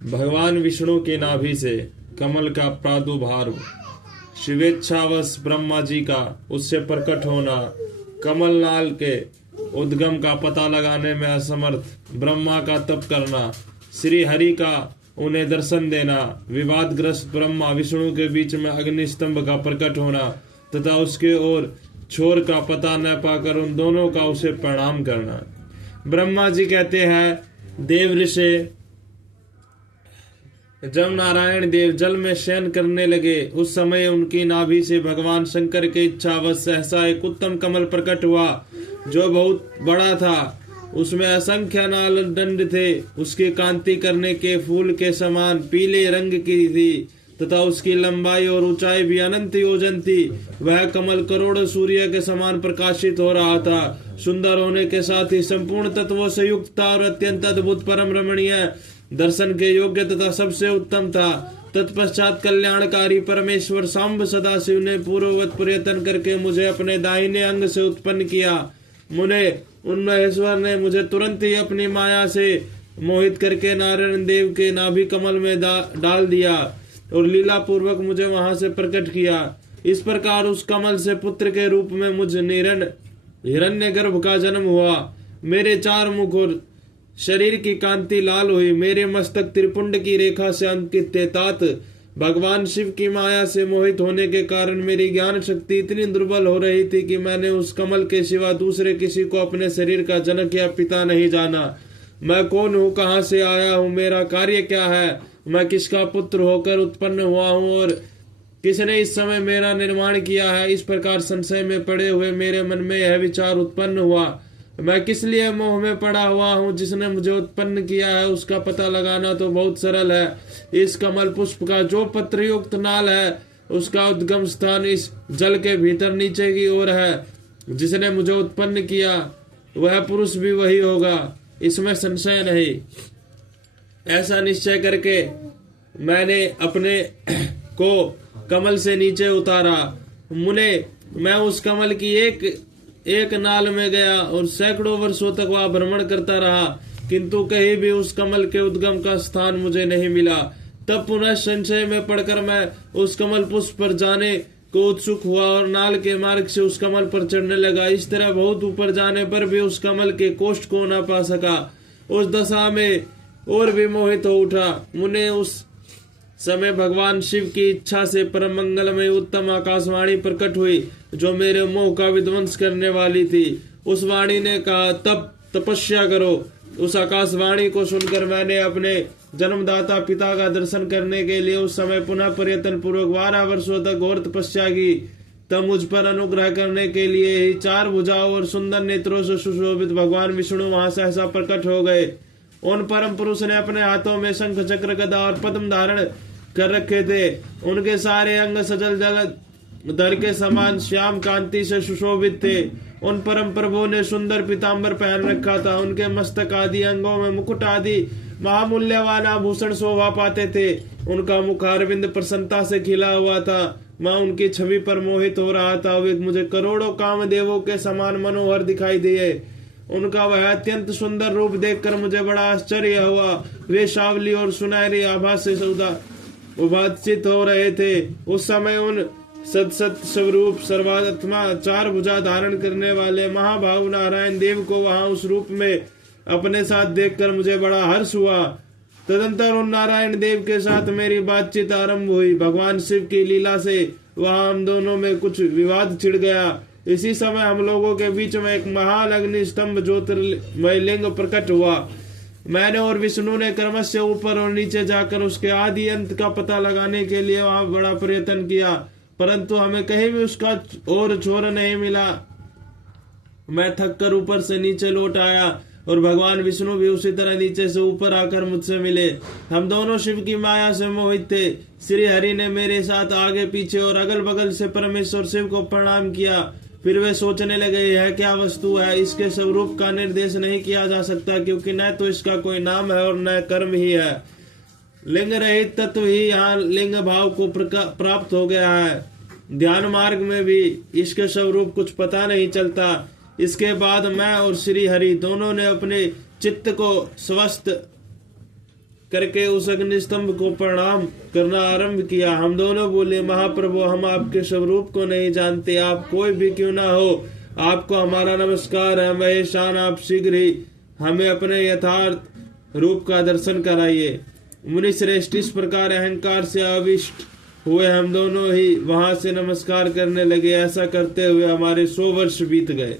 भगवान विष्णु की नाभि से कमल का प्रादुर्भाव, शिवेच्छावश ब्रह्मा जी का उससे प्रकट होना, कमल नाल के उद्गम का पता लगाने में असमर्थ ब्रह्मा का तप करना, श्री हरि का उन्हें दर्शन देना, विवादग्रस्त ब्रह्मा विष्णु के बीच में अग्निस्तंभ का प्रकट होना तथा उसके ओर छोर का पता न पाकर उन दोनों का उसे प्रणाम करना। ब्रह्मा जी कहते हैं, देव ऋषि जब नारायण देव जल में शयन करने लगे उस समय उनकी नाभि से भगवान शंकर के इच्छावश सहसा एक उत्तम कमल प्रकट हुआ जो बहुत बड़ा था। उसमें असंख्य नाल दंड थे। उसकी कांति करने के फूल के समान पीले रंग की थी तथा उसकी लंबाई और ऊंचाई भी अनंत योजन थी। वह कमल करोड़ों सूर्य के समान प्रकाशित हो रहा था। सुंदर होने के साथ ही संपूर्ण तत्वों से युक्त था और अत्यंत अद्भुत परम रमणीय, दर्शन के योग्य तथा सबसे उत्तम था। तत्पश्चात कल्याणकारी परमेश्वर सांब सदाशिव ने पूर्ववत प्रयत्न करके मुझे अपने दाहिने अंग से उत्पन्न किया। मुने उन महेश्वर ने मुझे तुरंत ही अपनी माया से मोहित करके नारायण देव के नाभि कमल में डाल दिया और लीला पूर्वक मुझे वहां से प्रकट किया। इस प्रकार उस कमल से पुत्र के रूप में मुझ हिरण्य गर्भ का जन्म हुआ। मेरे चार मुख और शरीर की कांति लाल हुई। मेरे मस्तक त्रिपुंड की रेखा से अंकित थे। तात भगवान शिव की माया से मोहित होने के कारण मेरी ज्ञान शक्ति इतनी दुर्बल हो रही थी कि मैंने उस कमल के सिवा दूसरे किसी को अपने शरीर का जनक या पिता नहीं जाना। मैं कौन हूँ, कहाँ से आया हूँ, मेरा कार्य क्या है, मैं किसका पुत्र होकर उत्पन्न हुआ हूँ और किसने इस समय मेरा निर्माण किया है। इस प्रकार संशय में पड़े हुए मेरे मन में यह विचार उत्पन्न हुआ, मैं किस लिए मोह में पड़ा हुआ हूँ। जिसने मुझे उत्पन्न किया है उसका पता लगाना तो बहुत सरल है। इस कमल पुष्प का जो पत्र युक्त नाल है उसका उद्गम स्थान इस जल के भीतर नीचे की ओर है। जिसने मुझे उत्पन्न किया वह पुरुष भी वही होगा, इसमें संशय नहीं। ऐसा निश्चय करके मैंने अपने को कमल से नीचे उतारा। मुने मैं उस कमल की एक नाल में गया और सैकड़ों वर्षों तक वह भ्रमण करता रहा, किंतु कहीं भी उस कमल के उद्गम का स्थान मुझे नहीं मिला। तब पुनः संशय में पड़कर मैं उस कमल पुष्प पर जाने को उत्सुक हुआ और नाल के मार्ग से उस कमल पर चढ़ने लगा। इस तरह बहुत ऊपर जाने पर भी उस कमल के कोष्ठ को न पा सका। उस दशा में और भी मोहित हो उठा। मुने उस समय भगवान शिव की इच्छा से परम मंगलमय उत्तम आकाशवाणी प्रकट हुई जो मेरे मोह का विध्वंस करने वाली थी। उस वाणी ने कहा, तब तपस्या करो। उस आकाशवाणी को सुनकर मैंने अपने जन्मदाता पिता का दर्शन करने के लिए उस समय पुनः प्रयत्न पूर्वक 12 वर्षों तक घोर तपस्या की। तब मुझ पर अनुग्रह करने के लिए ही 4 भुजाओं और सुंदर नेत्रों से सुशोभित भगवान विष्णु वहां सहसा प्रकट हो गए। उन परम पुरुष ने अपने हाथों में शंख चक्र गदा और पद्म धारण कर रखे थे। उनके सारे अंग सजल जगत धर के समान श्याम कांति से सुशोभित थे। उन परम प्रभु ने सुंदर पीताम्बर पहन रखा था। उनके मस्तक आदि अंगों में मुकुट आदि महामूल्यवान आभूषण शोभा पाते थे। उनका मुखारविंद प्रसन्नता से खिला हुआ था। मैं उनकी छवि पर मोहित हो रहा था। वे मुझे करोड़ों कामदेवों के समान मनोहर दिखाई दिए। उनका वह अत्यंत सुंदर रूप देखकर मुझे बड़ा आश्चर्य हुआ। वे सावली और सुनहरी आभा से उभाषित हो रहे थे। उस समय उन सत स्वरूप सर्वात्मा 4 भुजा धारण करने वाले महाभाव नारायण देव को वहां उस रूप में अपने साथ देखकर मुझे बड़ा हर्ष हुआ। तदंतर उन नारायण देव के साथ मेरी बातचीत आरंभ हुई। भगवान शिव की लीला से वहां हम दोनों में कुछ विवाद छिड़ गया। इसी समय हम लोगों के बीच में एक महान अग्नि स्तंभ ज्योतिर्मय लिंग प्रकट हुआ। मैंने और विष्णु ने क्रमश से ऊपर और नीचे जाकर उसके आदि अंत का पता लगाने के लिए वहां बड़ा प्रयत्न किया, परंतु हमें कहीं भी उसका और छोर नहीं मिला। मैं थक कर ऊपर से नीचे लौट आया और भगवान विष्णु भी उसी तरह नीचे से ऊपर आकर मुझसे मिले। हम दोनों शिव की माया से मोहित थे। श्री हरि ने मेरे साथ आगे पीछे और अगल बगल से परमेश्वर शिव को प्रणाम किया। फिर वे सोचने लगे, यह क्या वस्तु है, इसके स्वरूप का निर्देश नहीं किया जा सकता, क्योंकि न तो इसका कोई नाम है और न कर्म ही है। लिंग रहित तत्व ही यहाँ लिंग भाव को प्राप्त हो गया है। ध्यान मार्ग में भी इसके स्वरूप कुछ पता नहीं चलता। इसके बाद मैं और श्री हरि दोनों ने अपने चित्त को स्वस्थ करके उस अग्निस्तंभ को प्रणाम करना आरंभ किया। हम दोनों बोले, महाप्रभु, हम आपके स्वरूप को नहीं जानते, आप कोई भी क्यों ना हो, आपको हमारा नमस्कार है। महेशान, आप शीघ्र ही हमें अपने यथार्थ रूप का दर्शन कराइए। मुनि श्रेष्ठ इस प्रकार अहंकार से आविष्ट हुए हम दोनों ही वहां से नमस्कार करने लगे। ऐसा करते हुए हमारे 100 वर्ष बीत गए।